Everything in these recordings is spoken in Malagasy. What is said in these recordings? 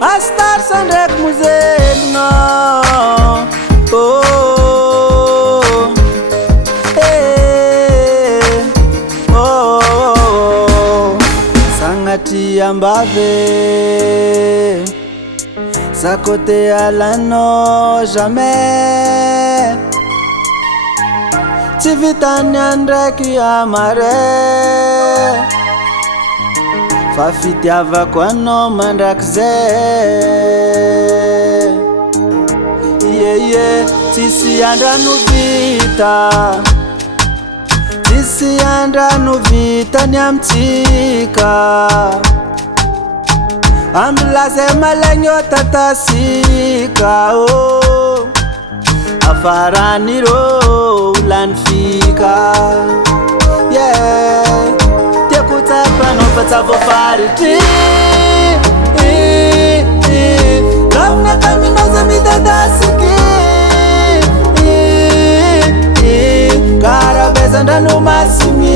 Astar sandrek muzel no. Oh, eh, oh, sangati ambave, sa côté alano jamais. Tivitani andraki amare, fa fitiava kwano mandrakze. Tisi andra no vita, tisi andra no vita nyamtika. Ambulaze malenyo tatasika, oh, afaraniro ulanfika. Yeah, tekuta prano patavo fariti. Love na kaminoza mitadasiki. Cara besanda no masimi.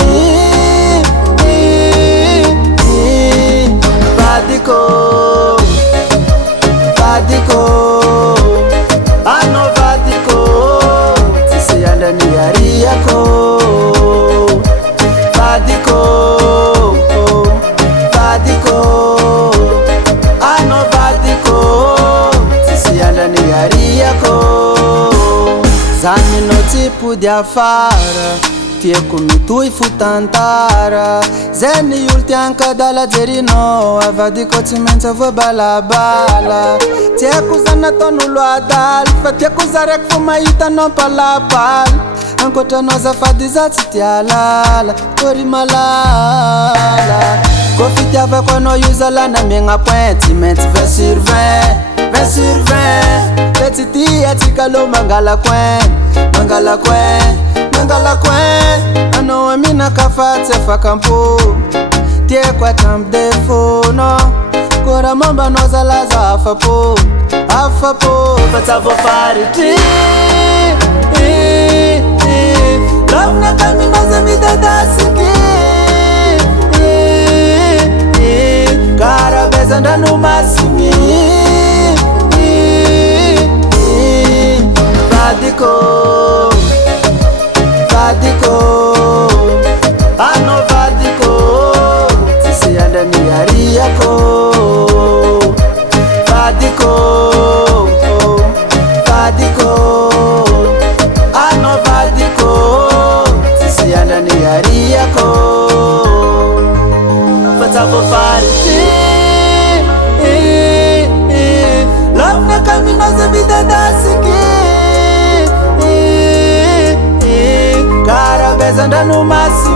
Vadiko, vadiko, ano vadiko. Sisi anda ni ari yako. Vadiko, vadiko, ano vadiko. Sisi anda ni ari yako. Zani no tipo de afara, tie comitu e futantara. Zeni ulti anca dalla gerino, avadi cotimento vo balabala. Tie kuzana tonu lo adalfa, tie kuzarek fuma ita non palapal. Ancora noza fadizati ti alala, tori malala. Confitiava quando usa la na minha pointe, mente 20 sur 20, 20 sur 20. Petit tia tikalo mangala kwen, mangala kwen, mangala kwen. Ano amina kafate fakampo, tie kwa tam defono. Kora mamba noza laza afapo, afapo. Fatavo fariti, love na kami noza midadasiki. Cara besanda no masimi. Vadiko, vadiko, ano vadiko. Sisi anda ni ari yako. Vadiko, vadiko, ano vadiko. Sisi anda ni ari yako. Fatavo fariti. Love na kaminoza midadasiki. Cara besanda no máximo.